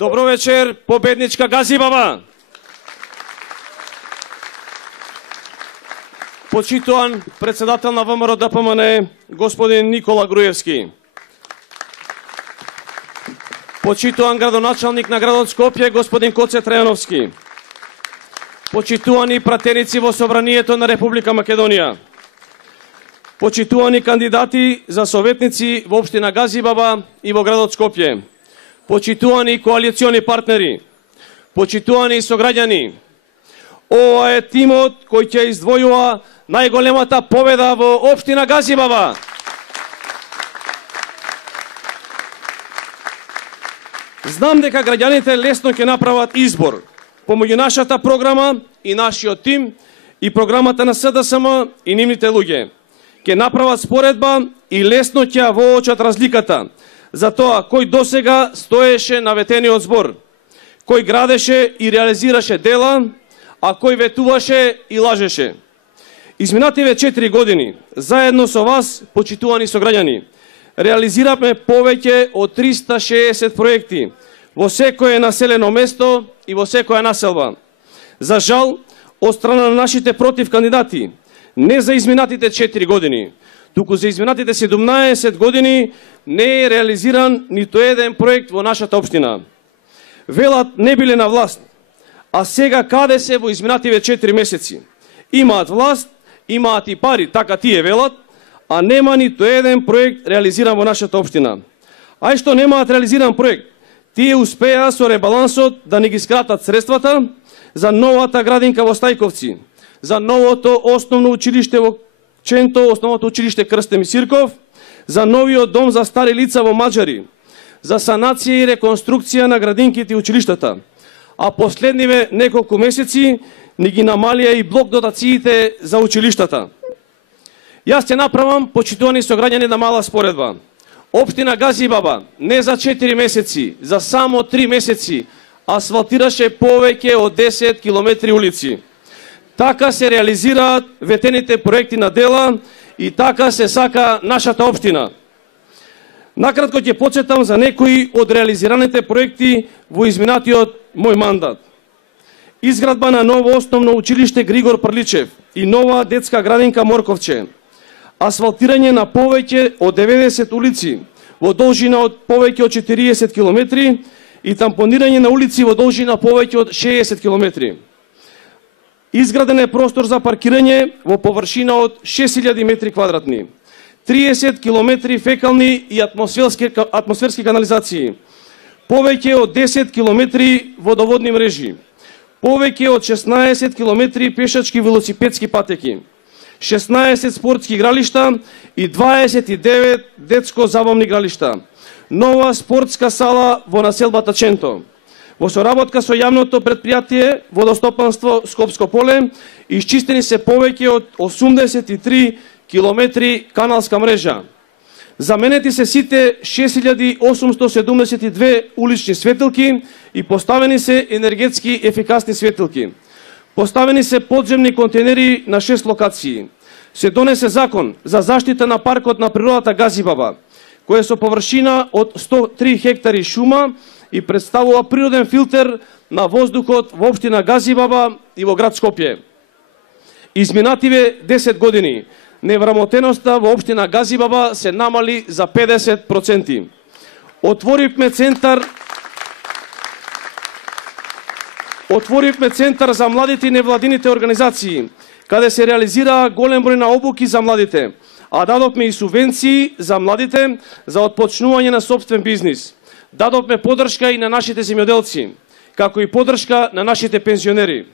Добро вечер, победничка Газибаба. Почитуван председател на ВМРО ДПМН, господин Никола Груевски. Почитуван градоначалник на градот Скопје, господин Коце Трајановски. Почитувани пратеници во Собранието на Република Македонија. Почитувани кандидати за советници во општина Газибаба и во градот Скопје. Почитувани коалициони партнери. Почитувани сограѓани. Ова е тимот кој ќе издвојува најголемата победа во општина Газибаба. Знам дека граѓаните лесно ќе направат избор помеѓу нашата програма и нашиот тим и програмата на СДСМ и нивните луѓе. Ќе направат споредба и лесно ќе ја воочат разликата за тоа кој досега стоеше на ветениот збор, кој градеше и реализираше дела, а кој ветуваше и лажеше. Изминативе 4 години, заедно со вас, почитувани сограѓани, реализираме повеќе од 360 проекти во секое населено место и во секоја населба. За жал, од страна на нашите против кандидати, не за изминатите 4 години, туку за изминатите 17 години не е реализиран ниту еден проект во нашата општина. Велат не биле на власт, а сега каде се во изминативе 4 месеци? Имаат власт, имаат и пари, така тие велат, а нема ниту еден проект реализиран во нашата општина. Ај што немаат реализиран проект, тие успеа со ребалансот да не ги скратат средствата за новата градинка во Стајковци, за новото основно училиште во Ченто, основното училиште Крстем и Сирков, за новиот дом за стари лица во Маџари, за санација и реконструкција на градинките и училиштата. А последниве неколку месеци ни ги намалија и блок дотациите за училиштата. Јас ќе направам, почитувани сограѓани, на мала споредба. Општина Газибаба не за 4 месеци, за само 3 месеци асфалтираше повеќе од 10 километри улици. Така се реализираат ветените проекти на дела и така се сака нашата општина. Накратко ќе подсетам за некои од реализираните проекти во изминатиот мој мандат. Изградба на ново основно училиште Григор Прличев и нова детска градинка Морковче. Асфалтирање на повеќе од 90 улици во должина од повеќе од 40 километри и тампонирање на улици во должина повеќе од 60 километри. Изграден е простор за паркирање во површина од 6000 метри квадратни. 30 километри фекални и атмосферски канализации. Повеќе од 10 километри водоводни мрежи. Повеќе од 16 километри пешачки велосипедски патеки. 16 спортски игралишта и 29 детско-забавни игралишта. Нова спортска сала во населбата Ченто. Во соработка со јавното предпријатие Водостопанство Скопско поле, исчистени се повеќе од 83 километри каналска мрежа. Заменети се сите 6872 улични светилки и поставени се енергетски ефикасни светилки. Поставени се подземни контейнери на 6 локации. Се донесе закон за заштита на паркот на природата Газибаба, кој со површина од 103 хектари шума и представува природен филтер на воздухот во општина Газибаба и во град Скопје. Изминативе 10 години неврамотеноста во општина Газибаба се намали за 50%. Отворивме центар за младите и невладините организации, каде се реализираа голем број на обуки за младите, а дадовме и субвенции за младите за отпочнување на сопствен бизнис. Дадовме поддршка и на нашите земјоделци, како и поддршка на нашите пензионери.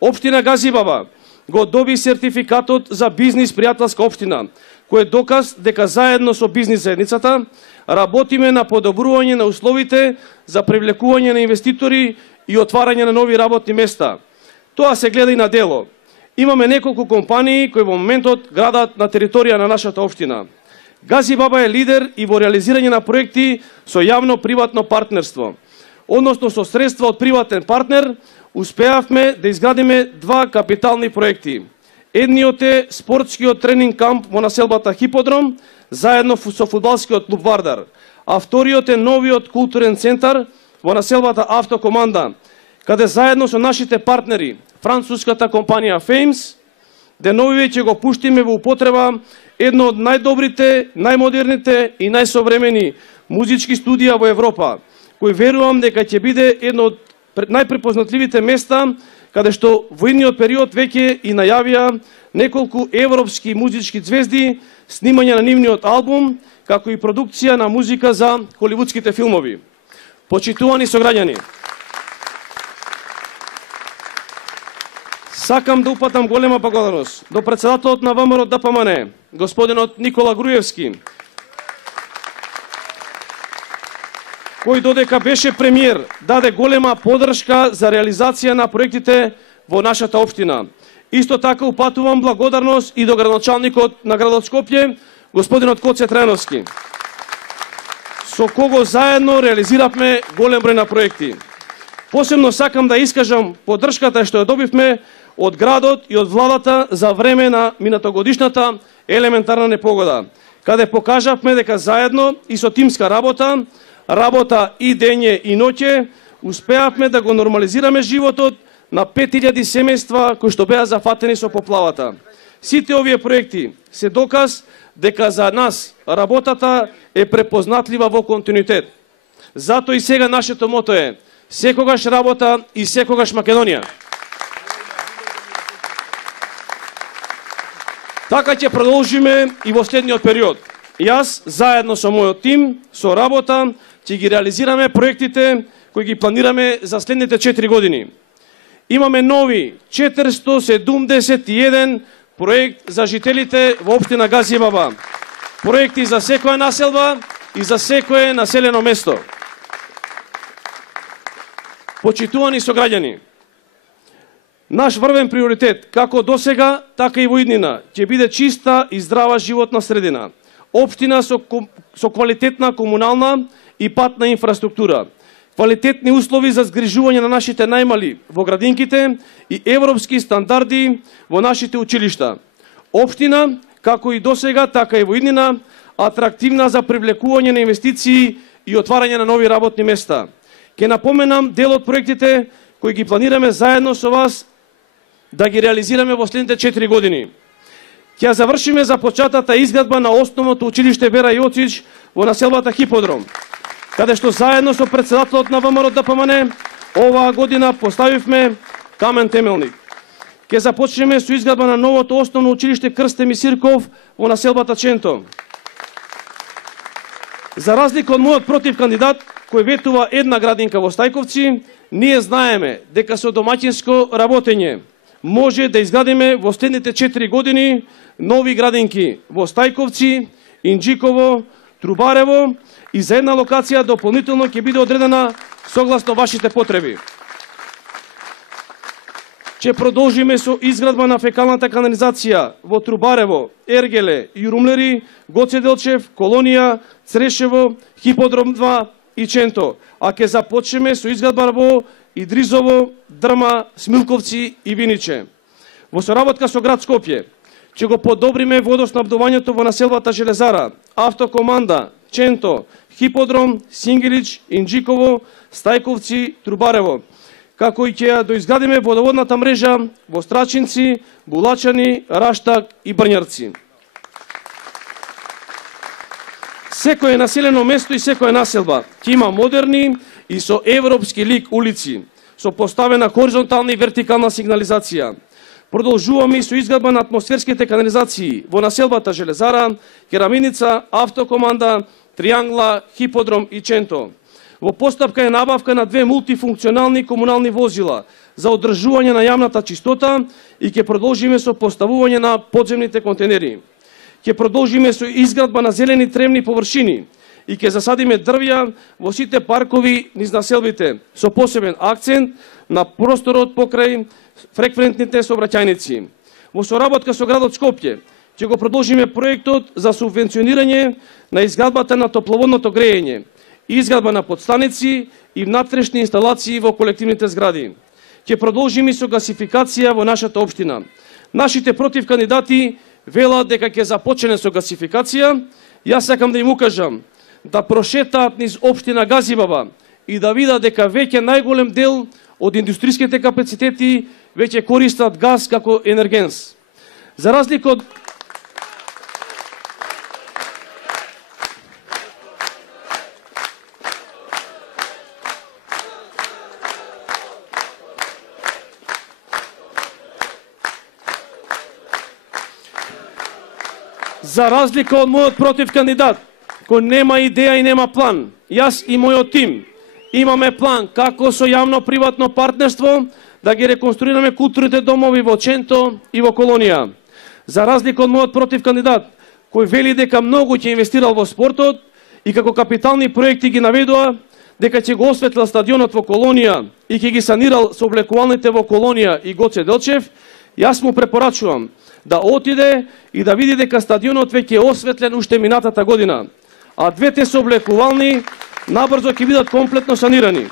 Општина Газибаба го доби сертификатот за бизнис пријателска општина, кој е доказ дека заедно со бизнис заедницата работиме на подобрување на условите за привлекување на инвеститори и отварање на нови работни места. Тоа се гледа и на дело. Имаме неколку компании кои во моментот градат на територија на нашата општина. Газибаба е лидер и во реализирање на проекти со јавно-приватно партнерство. Односно со средства од приватен партнер, успеавме да изградиме 2 капитални проекти. Едниот е спортскиот тренинг камп во населбата Хиподром, заедно со фудбалскиот клуб Вардар, а вториот е новиот културен центар во населбата Автокоманда, каде заедно со нашите партнери, француската компанија Феймс, деновиве ќе го пуштиме во употреба едно од најдобрите, најмодерните и најсовремени музички студија во Европа, кој верувам дека ќе биде едно од најпрепознатливите места, каде што во идниот период веќе и најавија неколку европски музички звезди, снимање на нивниот албум, како и продукција на музика за холивудските филмови. Почитувани сограѓани, сакам да упатам голема благодарност до председателот на ВМРО ДПМН, господинот Никола Груевски, кој додека беше премиер, даде голема подршка за реализација на проектите во нашата општина. Исто така упатувам благодарност и до градоначалникот на градот Скопје, господинот Коце Треновски, со кого заедно реализиравме голем број на проекти. Посебно сакам да искажам поддршката што ја добивме од градот и од владата за време на минатогодишната елементарна непогода, каде покажавме дека заедно и со тимска работа и дење и ноќе, успеавме да го нормализираме животот на 5000 семејства кои што беа зафатени со поплавата. Сите овие проекти се доказ дека за нас работата е препознатлива во континуитет. Затоа и сега нашето мото е секогаш работа и секогаш Македонија. Така ќе продолжиме и во следниот период. Јас, заедно со мојот тим, со работа, ќе ги реализираме проектите кои ги планираме за следните 4 години. Имаме нови 471 проект за жителите во општина Газијабаба. Проекти за секоја населба и за секое населено место. Почитувани сограѓани, наш врвен приоритет, како досега, така и во иднина, ќе биде чиста и здрава животна средина. Општина со квалитетна комунална и патна инфраструктура, квалитетни услови за згрижување на нашите најмали во градинките и европски стандарди во нашите училишта. Општина, како и досега, така и во иднина, атрактивна за привлекување на инвестиции и отварање на нови работни места. Ке напоменам дел од проектите кои ги планираме заедно со вас да ги реализираме во следните 4 години. Ќе завршиме започатата изградба на основното училиште Вера Јоцич во населбата Хиподром, каде што заедно со председателот на ВМРО ДПМН оваа година поставивме камен темелник. Ќе започнеме со изградба на новото основно училиште Крсте Мисирков во населбата Ченто. За разлика од мојот против кандидат, кој ветува една градинка во Стајковци, ние знаеме дека со домаќинско работење може да изградиме во следните 4 години нови градинки во Стајковци, Инџиково, Трубарево и за една локација дополнително ќе биде одредена согласно вашите потреби. Ќе продолжиме со изградба на фекалната канализација во Трубарево, Ергеле, Јурумлери, Гоце Делчев, Колонија, Црешево, Хиподром 2 и Ченто, а ќе започнеме со изградба во Идризово, Дрма, Смилковци и Виниче. Во соработка со град Скопје ќе го подобриме водоснабдувањето во населбата Железара, Автокоманда, Ченто, Хиподром, Сингелич, Инџиково, Стајковци, Трубарево, како и ќе ја доизградиме водоводната мрежа во Страчинци, Булачани, Раштак и Брњарци. Секое населено место и секоја населба ќе има модерни и со европски лик улици, со поставена хоризонтална и вертикална сигнализација. Продолжуваме и со изградба на атмосферските канализации во населбата Железара, Кераминица, Автокоманда, Триангла, Хиподром и Ченто. Во постапка е набавка на 2 мултифункционални комунални возила за одржување на јавната чистота и ќе продолжиме со поставување на подземните контейнери. Ќе продолжиме со изградба на зелени тремни површини и ќе засадиме дрвја во сите паркови низ населбите, со посебен акцент на просторот покрај фреквентните сообраќајници. Во соработка со градот Скопје ќе го продолжиме проектот за субвенционирање на изградбата на топловодното грејење, изградба на подстаници и внатрешни инсталации во колективните згради. Ќе продолжиме со гасификација во нашата општина. Нашите против кандидати велат дека ќе започне со гасификација. Јас сакам да им укажам да прошетаат низ општина Газијабаба и да видат дека веќе најголем дел од индустријските капацитети веќе користат газ како енергенс. За разлика од мојот против кандидат, кој нема идеја и нема план, јас и мојот тим имаме план како со јавно-приватно партнерство да ги реконструираме културните домови во Ченто и во Колонија. За разлика од мојот против кандидат, кој вели дека многу ќе инвестирал во спортот и како капитални проекти ги наведува дека ќе го осветлил стадионот во Колонија и ќе ги санирал сооблекувалните во Колонија и Гоце Делчев, јас му препорачувам да отиде и да види дека стадионот веќе е осветлен уште минатата година, а двете сооблекувални набрзо ќе бидат комплетно санирани.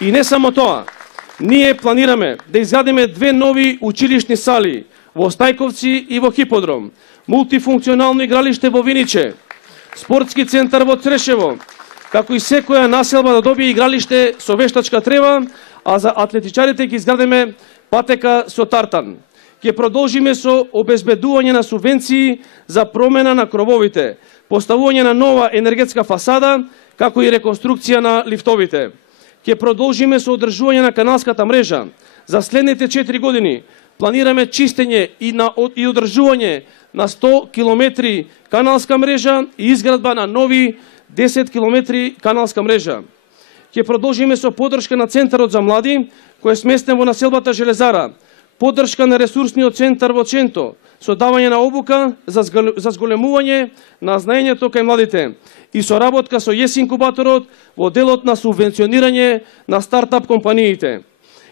И не само тоа, ние планираме да изградиме две нови училишни сали во Стајковци и во Хиподром, мултифункционално игралиште во Виниче, спортски центар во Црешево, како и секоја населба да добие игралиште со вештачка трева, а за атлетичарите ќе изградиме патека со тартан. Ќе продолжиме со обезбедување на субвенции за промена на крововите, поставување на нова енергетска фасада, како и реконструкција на лифтовите. Ќе продолжиме со одржување на каналската мрежа. За следните 4 години планираме чистење и одржување на 100 километри каналска мрежа и изградба на нови 10 километри каналска мрежа. Ќе продолжиме со поддршка на Центарот за млади, кој е сместен во населбата Железара, поддршка на ресурсниот центар во Ченто, со давање на обука за зголемување на знаењето кај младите и соработка со ЕС инкубаторот во делот на субвенционирање на стартап компаниите.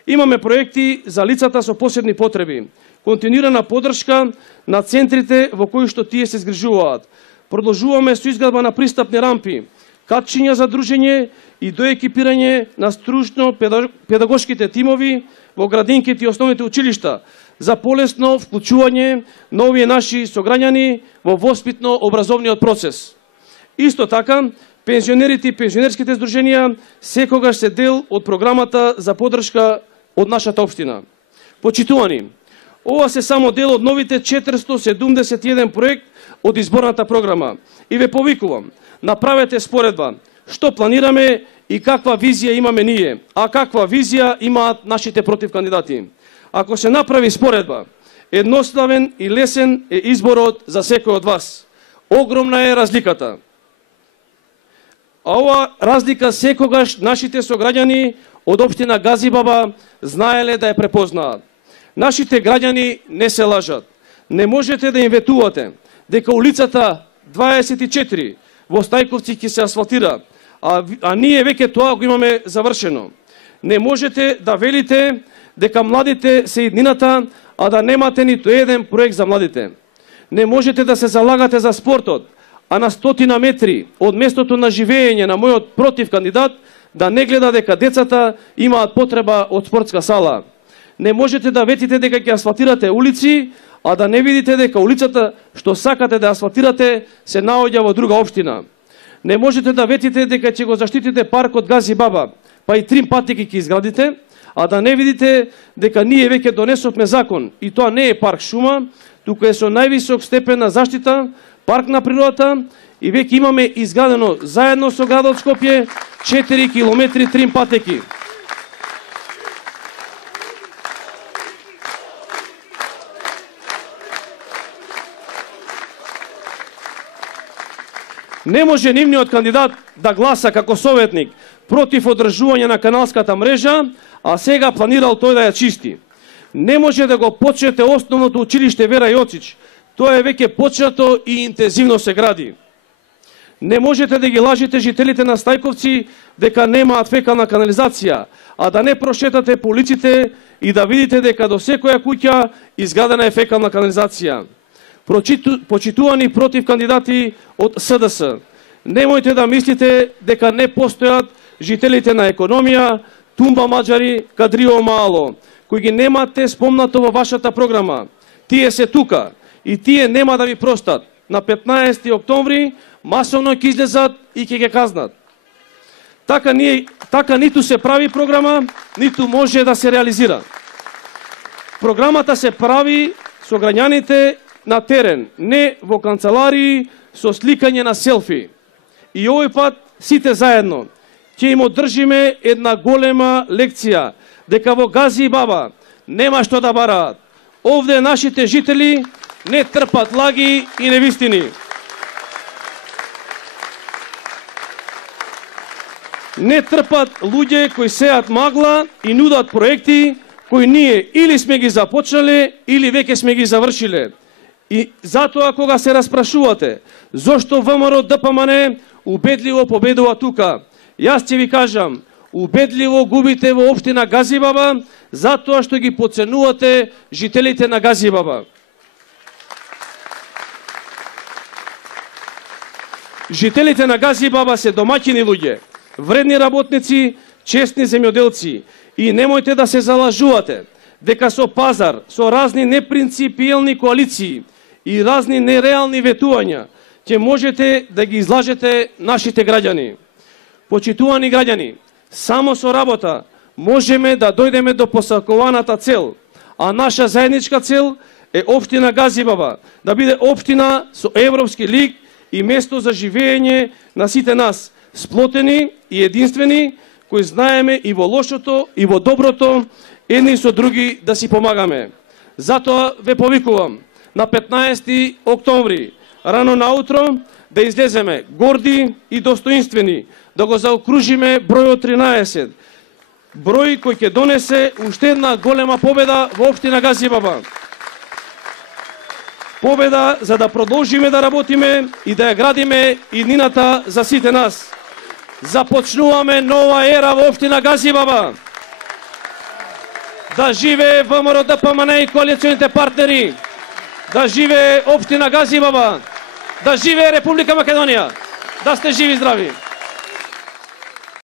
Имаме проекти за лицата со посебни потреби, континуирана поддршка на центрите во кои што тие се згрижуваат. Продолжуваме со изградба на пристапни рампи, катчиња за дружење и доекипирање на стручно-педагошките тимови во градинките и основните училишта за полесно вклучување на овие наши сограѓани во воспитно-образовниот процес. Исто така, пензионерите и пензионерските здруженија секогаш се дел од програмата за поддршка од нашата општина. Почитувани, ова се само дел од новите 471 проект од изборната програма и ве повикувам, направете споредба што планираме и каква визија имаме ние, а каква визија имаат нашите против кандидати. Ако се направи споредба, едноставен и лесен е изборот за секој од вас. Огромна е разликата. А ова разлика секогаш нашите сограѓани од општина Газибаба знаеле да ја препознаат. Нашите граѓани не се лажат. Не можете да им ветувате дека улицата 24 во Стајковци ќе се асфалтира, а ние веќе тоа го имаме завршено. Не можете да велите дека младите се иднината, а да немате ниту еден проект за младите. Не можете да се залагате за спортот, а на 100 метри од местото на живење на мојот против кандидат да не гледа дека децата имаат потреба од спортска сала. Не можете да ветите дека ќе асфалтирате улици, а да не видите дека улицата што сакате да асфалтирате се наоѓа во друга општина. Не можете да ветите дека ќе го заштитите паркот Газибаба, па и 3 патеки ќе изградите, а да не видите дека ние веќе донесовме закон и тоа не е парк шума, туку е со највисок степен на заштита, парк на природата и веќе имаме изградено заедно со градот Скопје 4 километри 3 патеки. Не може нивниот кандидат да гласа како советник против одржување на каналската мрежа, а сега планирал тој да ја чисти. Не може да го почнете основното училиште Вера Јоцич. Тоа е веќе почнато и интензивно се гради. Не можете да ги лажите жителите на Стајковци дека немаат фекална канализација, а да не прошетате по улиците и да видите дека до секоја куќа изградена е фекална канализација. Почитувани против кандидати од СДС, немојте да мислите дека не постојат жителите на економија, Тумба Маџари, Кадрио Маало, кои ги немате спомнато во вашата програма. Тие се тука и тие нема да ви простат. На 15 октомври масовно ќе излезат и ќе ги казнат. Така ниту се прави програма, ниту може да се реализира. Програмата се прави со граѓаните на терен, не во канцеларии со сликање на селфи. И овој пат сите заедно ќе им одржиме една голема лекција, дека во Гази Баба нема што да бараат. Овде нашите жители не трпат лаги и невистини. Не трпат луѓе кои сеат магла и нудат проекти кои ние или сме ги започнале, или веќе сме ги завршиле. И затоа кога се распрашувате зошто ВМРО ДПМН убедливо победува тука, јас ќе ви кажам, убедливо губите во општина Гази Баба, затоа што ги подценувате жителите на Гази Баба. Жителите на Гази Баба се домаќини луѓе, вредни работници, честни земјоделци, и немојте да се залажувате дека со пазар, со разни непринципиелни коалиции и разни нереални ветувања ќе можете да ги излажете нашите граѓани. Почитувани граѓани, само со работа можеме да дојдеме до посакуваната цел, а наша заедничка цел е општина Гази Баба да биде општина со европски лик и место за живење на сите нас, сплотени и единствени, кои знаеме и во лошото и во доброто едни со други да си помагаме. Затоа ве повикувам на 15 октомври рано наутро да излеземе горди и достоинствени, да го заокружиме бројот 13, број кој ќе донесе уште една голема победа во општина Гази Баба. Победа за да продолжиме да работиме и да ја градиме иднината за сите нас. Започнуваме нова ера во општина Гази Баба. Да живее ВМРО ДПМН и коалиционите партнери. Да живее општина Гази Баба. Да живее Република Македонија. Да сте живи и здрави.